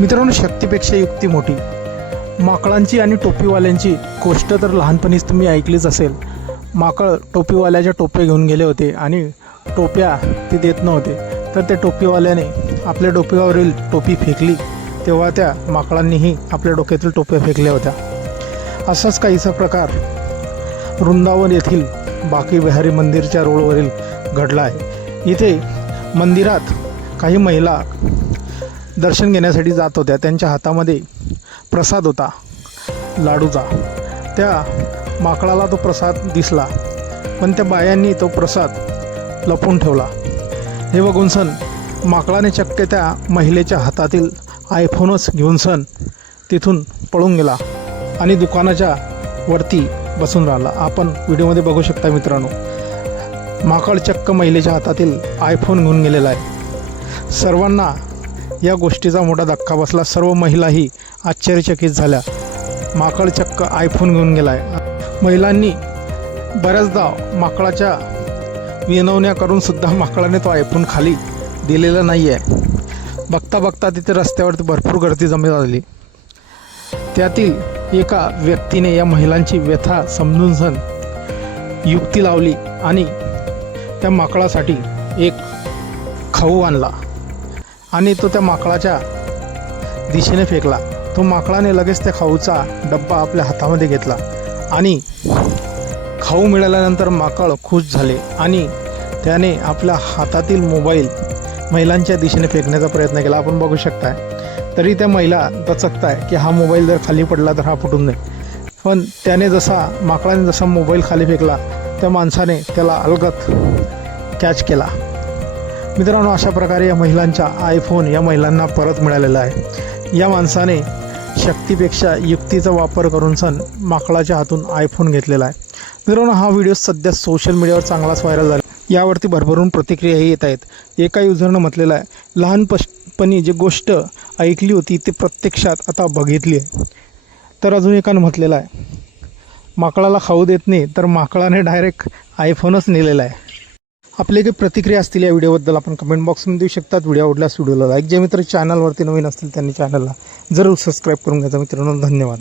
मित्रांनो, शक्तीपेक्षा युक्ती मोठी. माकडांची आणि टोपीवाल्यांची गोष्ट तर लहानपणीच तुम्ही ऐकलीच असेल. माकड टोपीवाल्याच्या टोप्या घेऊन गेले होते आणि टोप्या ते देत नव्हते, तर त्या टोपीवाल्याने आपल्या डोक्यावरील टोपी फेकली, तेव्हा त्या माकडांनीही आपल्या डोक्यातील टोप्या फेकल्या होत्या. असाच काहीसा प्रकार वृंदावन येथील बाकी बिहारी मंदिरच्या रोडवरील घडला आहे. इथे मंदिरात काही महिला दर्शन घेण्यासाठी जात होत्या. त्यांच्या हातामध्ये प्रसाद होता लाडूचा. त्या माकडाला तो प्रसाद दिसला, पण त्या बायांनी तो प्रसाद लपवून ठेवला. हे बघून सण माकडाने चक्क त्या महिलेच्या हातातील आयफोनच घेऊन सण तिथून पळून गेला आणि दुकानाच्या वरती बसून राहिला. आपण व्हिडिओमध्ये बघू शकता मित्रांनो, माकड चक्क महिलेच्या हातातील आयफोन घेऊन गेलेला आहे. सर्वांना या गोष्टीचा मोठा धक्का बसला. सर्व महिलाही आश्चर्यचकित झाल्या. माकड चक्क आयफोन घेऊन गेला आहे. महिलांनी बऱ्याचदा माकडाच्या विनवण्या करून सुद्धा माकडाने तो आयफोन खाली दिलेला नाही आहे. बघता बघता तिथे रस्त्यावरती भरपूर गर्दी जमा झाली. त्यातील एका व्यक्तीने या महिलांची व्यथा समजून सण युक्ती लावली आणि त्या माकडासाठी एक खाऊ आणला आणि तो त्या माकडाच्या दिशेने फेकला. तो माकडाने लगेच त्या खाऊचा डब्बा आपल्या हातामध्ये घेतला आणि खाऊ मिळाल्यानंतर माकड खुश झाले आणि त्याने आपल्या हातातील मोबाईल महिलांच्या दिशेने फेकण्याचा प्रयत्न केला. आपण बघू शकताय. तरी त्या महिला दचकताय की हा मोबाईल जर खाली पडला तर हा फुटून नये. पण त्याने माकडाने जसा मोबाईल खाली फेकला, त्या माणसाने त्याला अलगद कॅच केला. मित्रांनो, अशा प्रकारे या महिलांचा आयफोन या महिलांना परत मिळालेला आहे. या माणसाने शक्तीपेक्षा युक्तीचा वापर करून सण माकडाच्या हातून आयफोन घेतलेला आहे. मित्रांनो, हा व्हिडिओ सध्या सोशल मीडियावर चांगलाच व्हायरल झाला. यावरती भरभरून प्रतिक्रियाही येत आहेत. एका युजरनं म्हटलेलं आहे, लहानपणी जी गोष्ट ऐकली होती ते प्रत्यक्षात आता बघितली आहे. तर अजून एकानं म्हटलेलं आहे, माकडाला खाऊ देत नाही तर माकडाने डायरेक्ट आयफोनच नेलेला आहे. आपले काही प्रतिक्रिया असतील या व्हिडिओबद्दल आपण कमेंट बॉक्समध्ये देऊ शकतात. व्हिडिओ आवडल्यास व्हिडिओला लाईक, जे मित्र चॅनलवरती नवीन असतील त्यांनी चॅनलला जरूर सबस्क्राईब करून घ्यायचं. मित्रांनो, धन्यवाद.